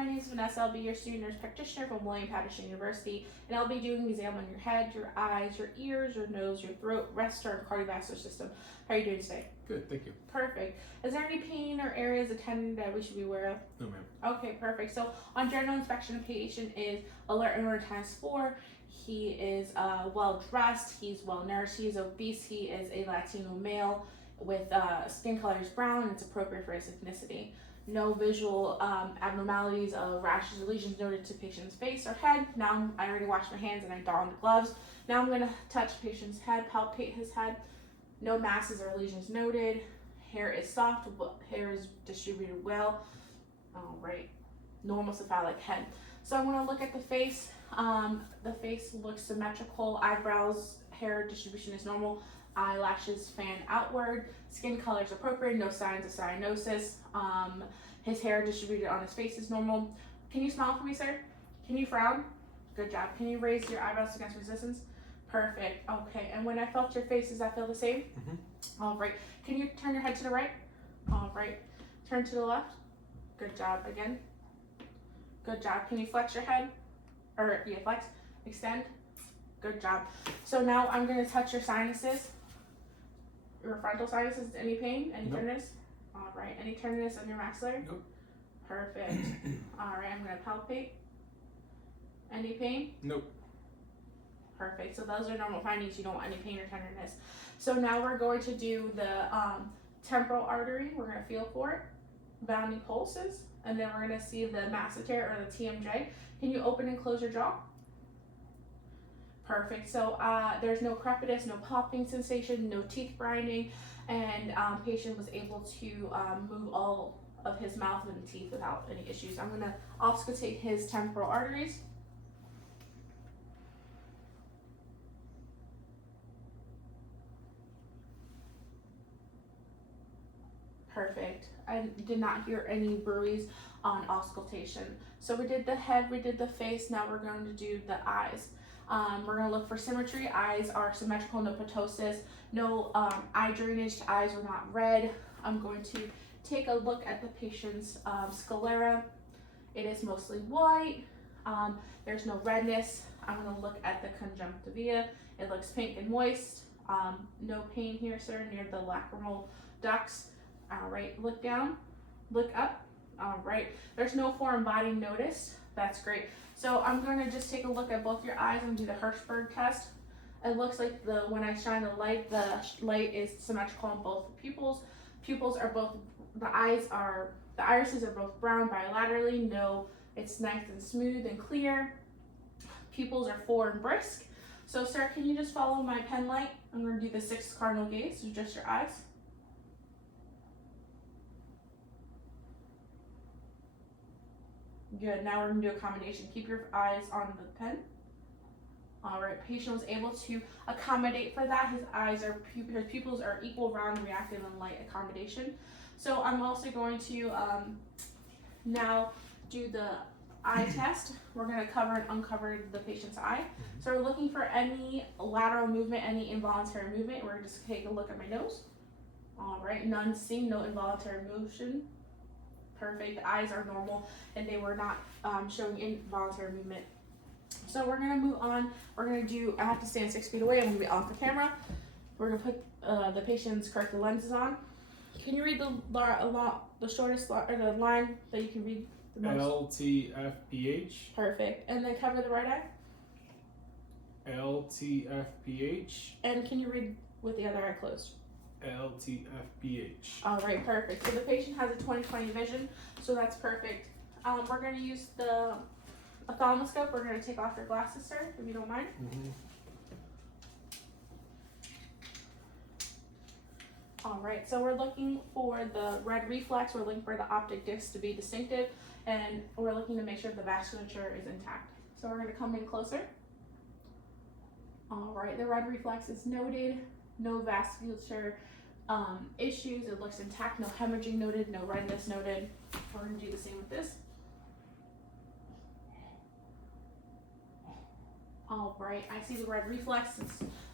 my name is Vanessa. I'll be your student nurse practitioner from William Patterson University, and I'll be doing an exam on your head, your eyes, your ears, your nose, your throat, respiratory, and cardiovascular system. How are you doing today? Good, thank you. Perfect. Is there any pain or areas attending that we should be aware of? No, ma'am. Okay, perfect. So on general inspection, the patient is alert and alert times 4. He is well dressed. He's well nourished. He is obese. He is a Latino male with skin color is brown, and it's appropriate for his ethnicity. No visual abnormalities of rashes or lesions noted to patient's face or head. Now I already washed my hands and I donned gloves. Now I'm going to touch patient's head, palpate his head. No masses or lesions noted. Hair is soft, hair is distributed well. All right, normal cephalic head. So I'm going to look at the face. The face looks symmetrical. Eyebrows, hair distribution is normal. Eyelashes fan outward. Skin color is appropriate. No signs of cyanosis. His hair distributed on his face is normal. Can you smile for me, sir? Can you frown? Good job. Can you raise your eyebrows against resistance? Perfect. Okay. And when I felt your face, does that feel the same? Mm-hmm. All right. Can you turn your head to the right? All right. Turn to the left. Good job. Again. Good job. Can you flex your head? Or yeah, flex. Extend. Good job. So now I'm going to touch your sinuses. Your frontal sinuses. Any pain? Any tenderness? All right. Any tenderness on your maxillary? Nope. Perfect. All right. I'm going to palpate. Any pain? Nope. Perfect. So those are normal findings. You don't want any pain or tenderness. So now we're going to do the temporal artery. We're going to feel for it. Bounding pulses. And then we're going to see the masseter or the TMJ. Can you open and close your jaw? Perfect. So there's no crepitus, no popping sensation, no teeth grinding, and patient was able to move all of his mouth and teeth without any issues. I'm going to auscultate his temporal arteries. Perfect. I did not hear any bruise on auscultation. So we did the head, we did the face, now we're going to do the eyes. We're going to look for symmetry. Eyes are symmetrical, no ptosis, no eye drainage, eyes are not red. I'm going to take a look at the patient's sclera. It is mostly white. There's no redness. I'm going to look at the conjunctiva. It looks pink and moist. No pain here, sir, near the lacrimal ducts. All right, look down, look up. All right, there's no foreign body noticed. That's great. So I'm going to just take a look at both your eyes and do the Hirschberg test. It looks like when I shine the light is symmetrical on both pupils. Pupils are both, the irises are both brown bilaterally. No, it's nice and smooth and clear. Pupils are 4 and brisk. So sir, can you just follow my pen light? I'm going to do the 6 cardinal gaze, so just your eyes. Good, now we're gonna do accommodation. Keep your eyes on the pen. All right, patient was able to accommodate for that. His pupils are equal, round, reactive, and light accommodation. So I'm also going to now do the eye test. We're gonna cover and uncover the patient's eye. So we're looking for any lateral movement, any involuntary movement. We're just take a look at my nose. All right, none seen, no involuntary motion. Perfect. The eyes are normal and they were not showing involuntary movement. So we're going to move on. We're going to do, I have to stand 6 feet away. I'm going to be off the camera. We're going to put the patient's corrective lenses on. Can you read the shortest or the line that you can read the most? LTFPH. Perfect. And then cover the right eye. LTFPH. And can you read with the other eye closed? LTFPH. All right, perfect. So the patient has a 20/20 vision, so that's perfect. We're going to use the ophthalmoscope. We're going to take off your glasses, sir, if you don't mind. Mm-hmm. All right, so we're looking for the red reflex. We're looking for the optic disc to be distinctive, and we're looking to make sure the vasculature is intact. So we're going to come in closer. All right, the red reflex is noted. No vasculature issues. It looks intact. No hemorrhaging noted. No redness noted. We're going to do the same with this. All right, I see the red reflex,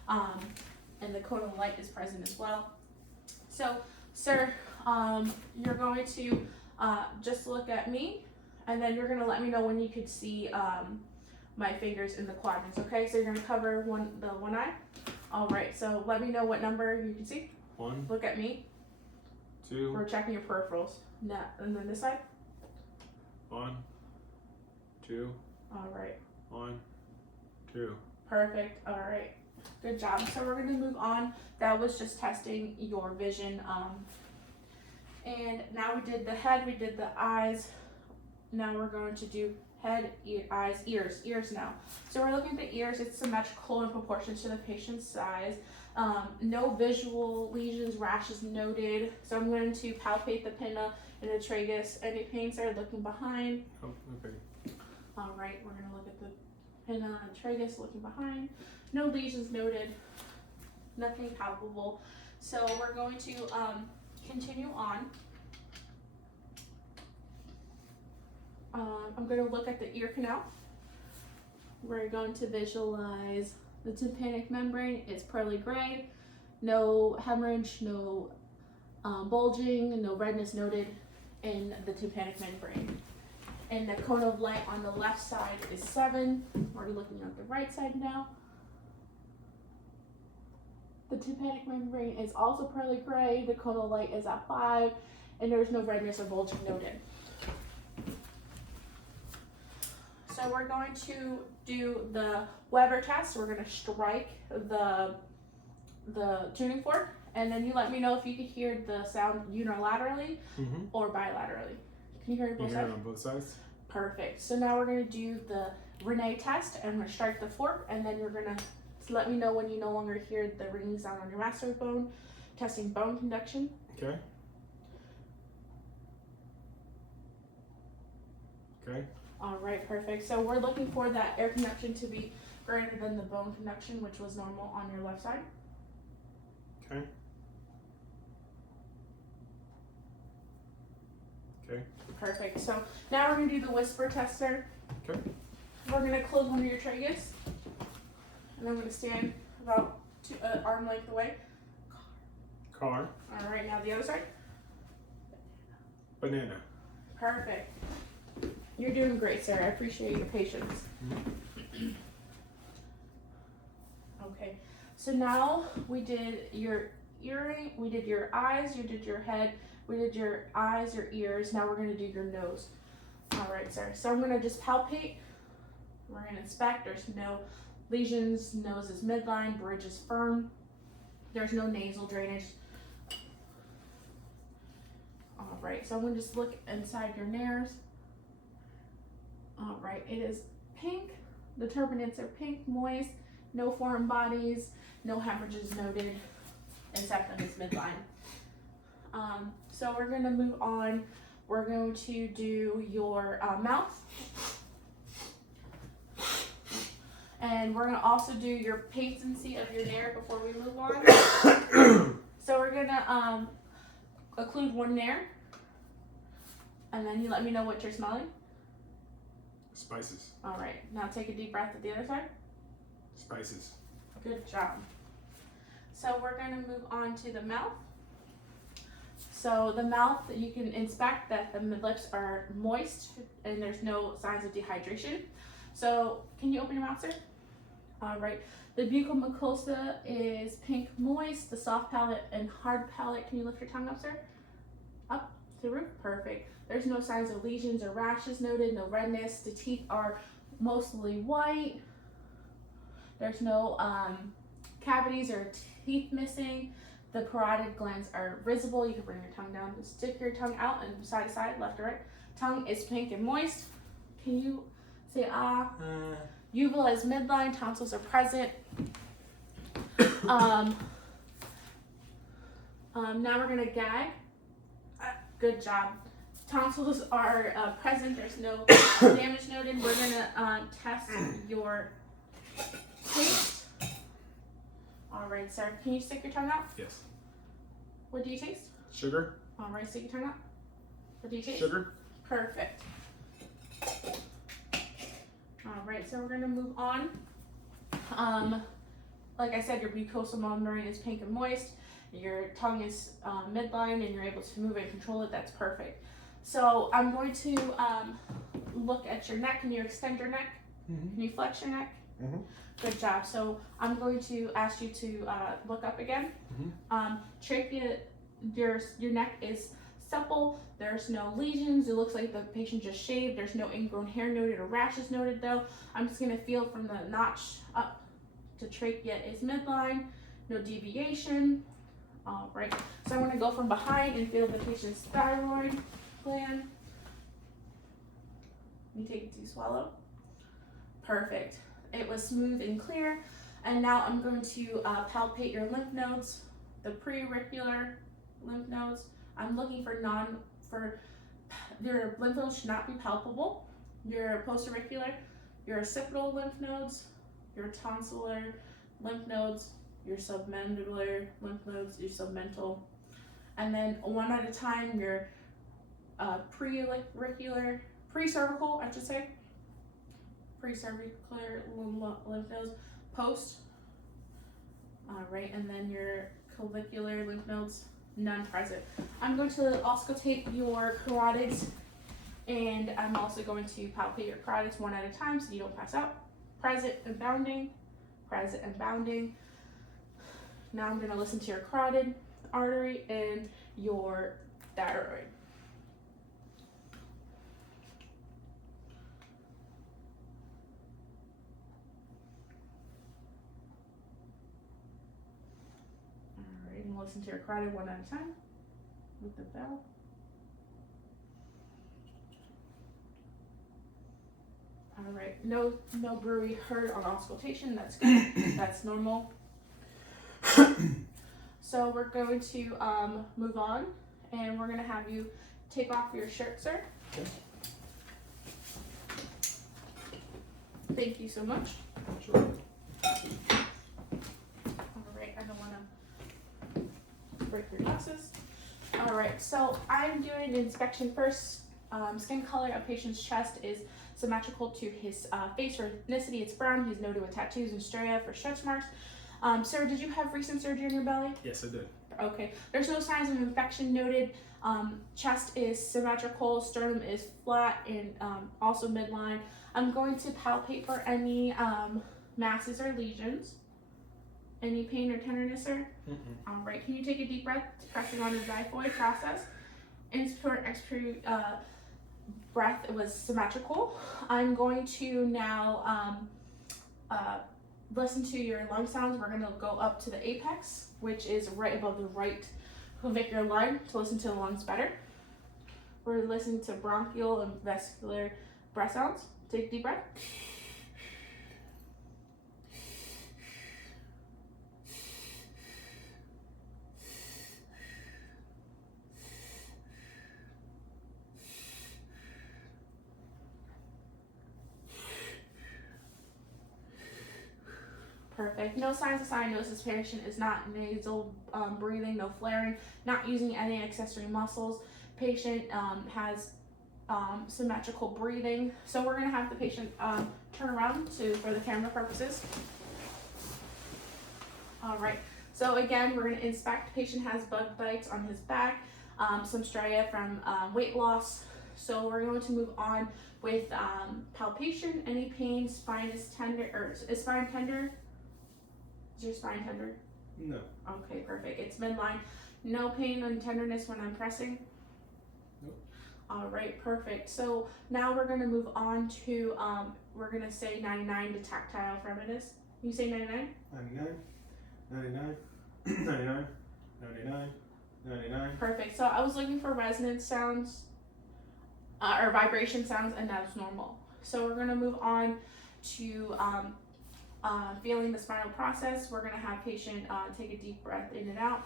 and the cone of light is present as well. So, sir, you're going to just look at me And then you're gonna let me know when you could see my fingers in the quadrants, okay? So you're gonna cover the one eye. All right, so let me know what number you can see. 1, Look at me. 2, We're checking your peripherals. No, and then this side. 1, 2, All right. 1, 2. Perfect. All right. Good job. So we're gonna move on. That was just testing your vision. And now we did the head, we did the eyes. Now we're going to do head, eyes, ears now. So we're looking at the ears. It's symmetrical in proportion to the patient's size. No visual lesions, rashes noted. So I'm going to palpate the pinna and the tragus. Any pain there? Looking behind. Oh, okay. All right, we're going to look at the pinna and tragus, looking behind. No lesions noted. Nothing palpable. So we're going to continue on. I'm going to look at the ear canal. We're going to visualize the tympanic membrane. It's pearly gray, no hemorrhage, no bulging, no redness noted in the tympanic membrane. And the cone of light on the left side is 7. We're looking at the right side now. The tympanic membrane is also pearly gray. The cone of light is at 5, and there's no redness or bulging noted. So we're going to do the Weber test. We're going to strike the tuning fork, and then you let me know if you can hear the sound unilaterally or bilaterally. Can you hear it both sides? On both sides. Perfect. So now we're going to do the Renee test, and we're going to strike the fork, and then you're going to let me know when you no longer hear the ringing sound on your mastoid bone. Testing bone conduction. Okay. Okay. All right, perfect. So we're looking for that air conduction to be greater than the bone conduction, which was normal on your left side. Okay. Okay. Perfect. So now we're going to do the whisper tester. Okay. We're going to close one of your tragus. And I'm going to stand about arm length away. Car. All right, now the other side. Banana. Perfect. You're doing great, sir. I appreciate your patience. Okay, so now we did your earring, we did your eyes, you did your head, we did your eyes, your ears. Now we're going to do your nose. All right, sir. So I'm going to just palpate. We're going to inspect. There's no lesions. Nose is midline. Bridge is firm. There's no nasal drainage. All right, so I'm going to just look inside your nares. All right, it is pink. The turbinates are pink, moist, no foreign bodies, no hemorrhages noted, and septum is midline. So we're going to move on. We're going to do your mouth. And we're going to also do your patency of your nair before we move on. So we're going to occlude one nair. And then you let me know what you're smelling. Spices. All right, now take a deep breath at the other side. Spices. Good job. So we're going to move on to the mouth. So the mouth, you can inspect that the lips are moist and there's no signs of dehydration. So can you open your mouth, sir? All right. The buccal mucosa is pink moist. The soft palate and hard palate. Can you lift your tongue up, sir? Up to the roof. Perfect. There's no signs of lesions or rashes noted. No redness. The teeth are mostly white. There's no cavities or teeth missing. The parotid glands are visible. You can bring your tongue down. Stick your tongue out and side to side, left to right. Tongue is pink and moist. Can you say ah? Uvula is midline. Tonsils are present. Now we're gonna gag. Good job. Tonsils are present. There's no damage noted. We're gonna test your taste. All right, sir. Can you stick your tongue out? Yes. What do you taste? Sugar. All right, stick your tongue out. What do you taste? Sugar. Perfect. All right, so we're gonna move on. Like I said, your mucosal membrane is pink and moist. Your tongue is midline, and you're able to move and control it. That's perfect. So I'm going to look at your neck. Can you extend your neck? Mm-hmm. Can you flex your neck? Mm-hmm. Good job. So I'm going to ask you to look up again. Mm-hmm. Trachea, your neck is supple. There's no lesions. It looks like the patient just shaved. There's no ingrown hair noted or rashes noted though. I'm just gonna feel from the notch up to trachea is midline. No deviation. All right. So I'm gonna go from behind and feel the patient's thyroid gland. You take a deep swallow. Perfect. It was smooth and clear. And now I'm going to palpate your lymph nodes, the preauricular lymph nodes. I'm looking for your lymph nodes should not be palpable. Your postauricular, your occipital lymph nodes, your tonsillar lymph nodes, your submandibular lymph nodes, your submental. And then one at a time, your pre-cervical, I should say, pre-cervicular lymph nodes, post, right, and then your clavicular lymph nodes, none present. I'm going to auscultate your carotids, and I'm also going to palpate your carotids one at a time so you don't pass out. Present and bounding, present and bounding. Now I'm going to listen to your carotid artery and your thyroid. Alright, and listen to your carotid one at a time with the bell. Alright, no brewery heard on auscultation, that's good, that's normal. So we're going to move on, and we're going to have you take off your shirt, sir. Okay. Thank you so much. Sure. Alright, I don't want to break your glasses. Alright, so I'm doing an inspection first. Skin color of patient's chest is symmetrical to his face. For ethnicity, it's brown. He's noted with tattoos and striae for stretch marks. Sir, did you have recent surgery on your belly? Yes, I did. Okay. There's no signs of infection noted. Chest is symmetrical. Sternum is flat and also midline. I'm going to palpate for any masses or lesions. Any pain or tenderness, sir? Mm-mm. All right. Can you take a deep breath, pressing on the xiphoid process? Inspirate, expirate. Breath was symmetrical. I'm going to now listen to your lung sounds. We're going to go up to the apex, which is right above the right clavicular line, to listen to the lungs better. We're listening to bronchial and vesicular breath sounds. Take a deep breath. Perfect. No signs of cyanosis. Patient is not nasal breathing, no flaring, not using any accessory muscles. Patient has symmetrical breathing. So we're going to have the patient turn around for the camera purposes. All right. So again, we're going to inspect. Patient has bug bites on his back, some striae from weight loss. So we're going to move on with palpation. Any pain? Spine is tender, or is spine tender? Is your spine tender? No. Okay, perfect. It's midline. No pain and tenderness when I'm pressing? Nope. All right, perfect. So now we're going to move on to, we're going to say 99 to tactile firmness. You say 99? 99, 99, 99, 99, 99. Perfect. So I was looking for resonance sounds or vibration sounds, and that's normal. So we're going to move on to feeling the spinal process. We're going to have patient take a deep breath in and out.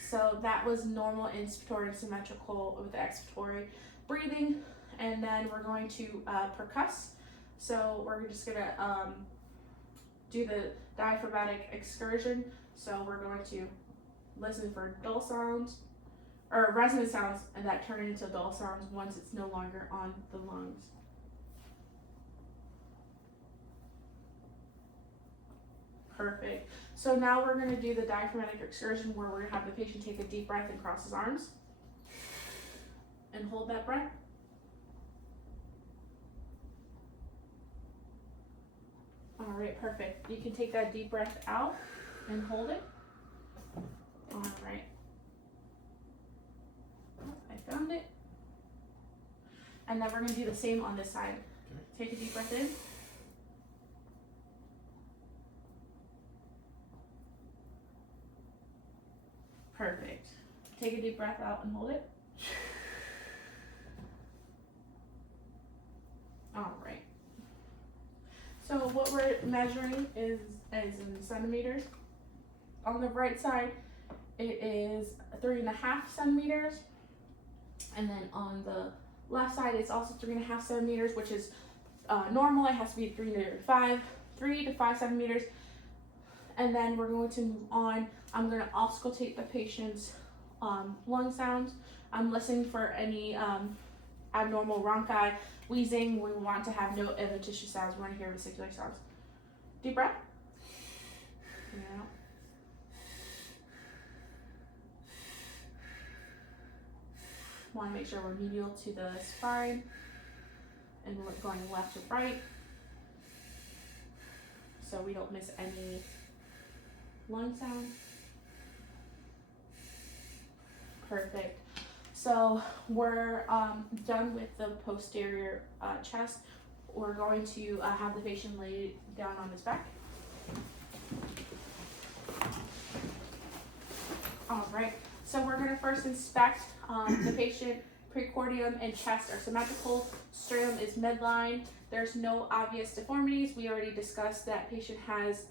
So that was normal inspiratory and symmetrical with the expiratory breathing. And then we're going to percuss. So we're just going to do the diaphragmatic excursion. So we're going to listen for dull sounds or resonant sounds, and that turn into dull sounds once it's no longer on the lungs. Perfect. So now we're going to do the diaphragmatic excursion, where we're going to have the patient take a deep breath and cross his arms. and hold that breath. All right, perfect. You can take that deep breath out and hold it. All right. I found it. And then we're gonna do the same on this side. Okay. Take a deep breath in. Perfect. Take a deep breath out and hold it. All right. So what we're measuring is in centimeters. On the right side, it is 3.5 centimeters. And then on the left side, it's also 3.5 centimeters, which is normal. It has to be 3 to 5 centimeters. And then we're going to move on. I'm going to auscultate the patient's lung sounds. I'm listening for any abnormal rhonchi, wheezing. We want to have no adventitious sounds. We want to hear vesicular sounds. Deep breath. Yeah. Want to make sure we're medial to the spine and we're going left to right so we don't miss any lung sound. Perfect. So we're done with the posterior chest. We're going to have the patient lay down on his back. All right. So we're going to first inspect the patient. Precordium and chest are symmetrical. Sternum is midline. There's no obvious deformities. We already discussed that patient has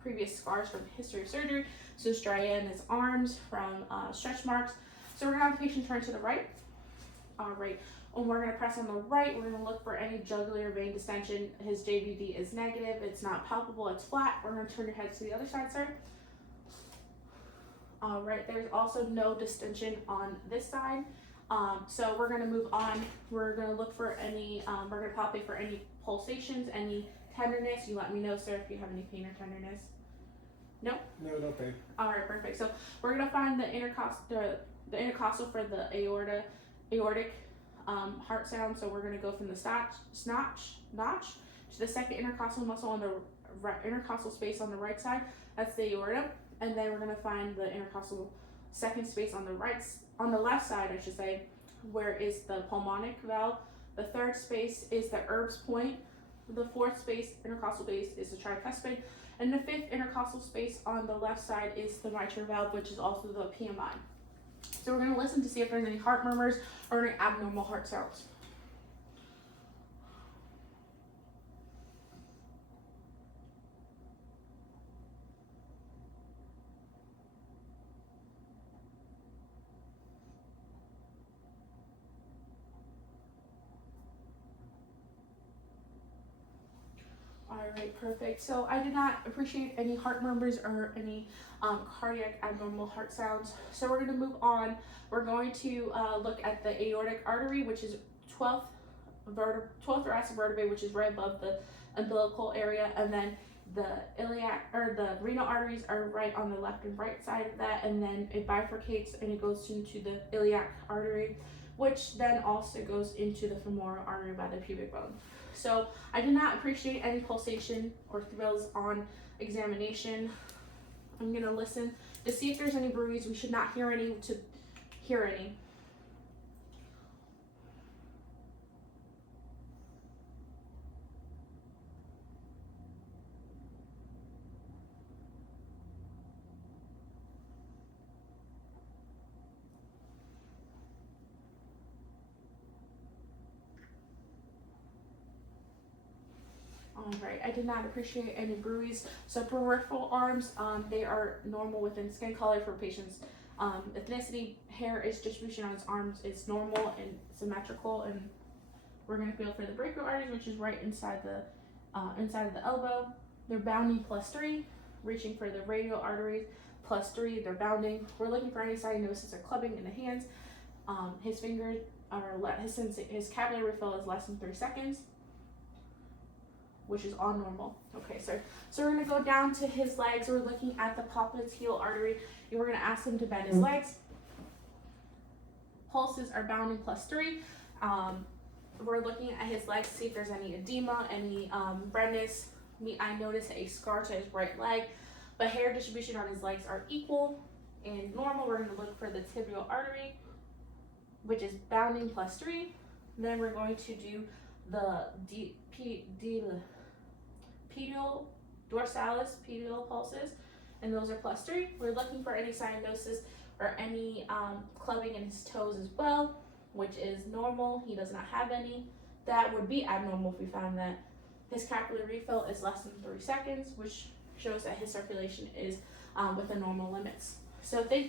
previous scars from history of surgery, so striae in his arms from stretch marks. So we're gonna have the patient turn to the right. All right, and we're gonna press on the right. We're gonna look for any jugular vein distension. His JVD is negative. It's not palpable. It's flat. We're gonna turn your head to the other side, sir. All right, there's also no distension on this side. So we're gonna move on. We're gonna look for any, we're gonna palpate for any pulsations, any tenderness. You let me know, sir, if you have any pain or tenderness. No? No pain. All right, perfect. So we're gonna find the intercostal for the aortic heart sound. So we're gonna go from the notch to the second intercostal muscle on the intercostal space on the right side. That's the aorta. And then we're gonna find the intercostal second space on the left side, I should say, where is the pulmonic valve. The third space is the Erb's point. The fourth space, intercostal base, is the tricuspid. And the fifth intercostal space on the left side is the mitral valve, which is also the PMI. So we're gonna listen to see if there's any heart murmurs or any abnormal heart sounds. All right, perfect. So I did not appreciate any heart murmurs or any cardiac abnormal heart sounds. So we're going to move on. We're going to look at the aortic artery, which is 12th thoracic vertebrae, which is right above the umbilical area, and then the iliac or the renal arteries are right on the left and right side of that, and then it bifurcates and it goes into the iliac artery, which then also goes into the femoral artery by the pubic bone. So I did not appreciate any pulsation or thrills on examination. I'm gonna listen to see if there's any bruise. We should not hear any to hear any. All right, I did not appreciate any bruise. So peripheral arms, they are normal within skin color for patients. Ethnicity, hair is distribution on his arms is normal and symmetrical, and we're gonna feel for the brachial arteries, which is right inside of the elbow. They're bounding +3, reaching for the radial arteries +3. They're bounding. We're looking for any cyanosis or clubbing in the hands. His fingers are his capillary refill is less than 3 seconds, which is all normal. Okay, so we're gonna go down to his legs. We're looking at the popliteal artery, and we're gonna ask him to bend his legs. pulses are bounding +3. We're looking at his legs to see if there's any edema, any redness. I noticed a scar to his right leg, but hair distribution on his legs are equal and normal. We're going to look for the tibial artery, which is bounding +3. Then we're going to do the pedal dorsalis pedal pulses, and those are +3. We're looking for any cyanosis or any clubbing in his toes as well, which is normal. He does not have any. That would be abnormal if we found that. His capillary refill is less than 3 seconds, which shows that his circulation is within normal limits. So thank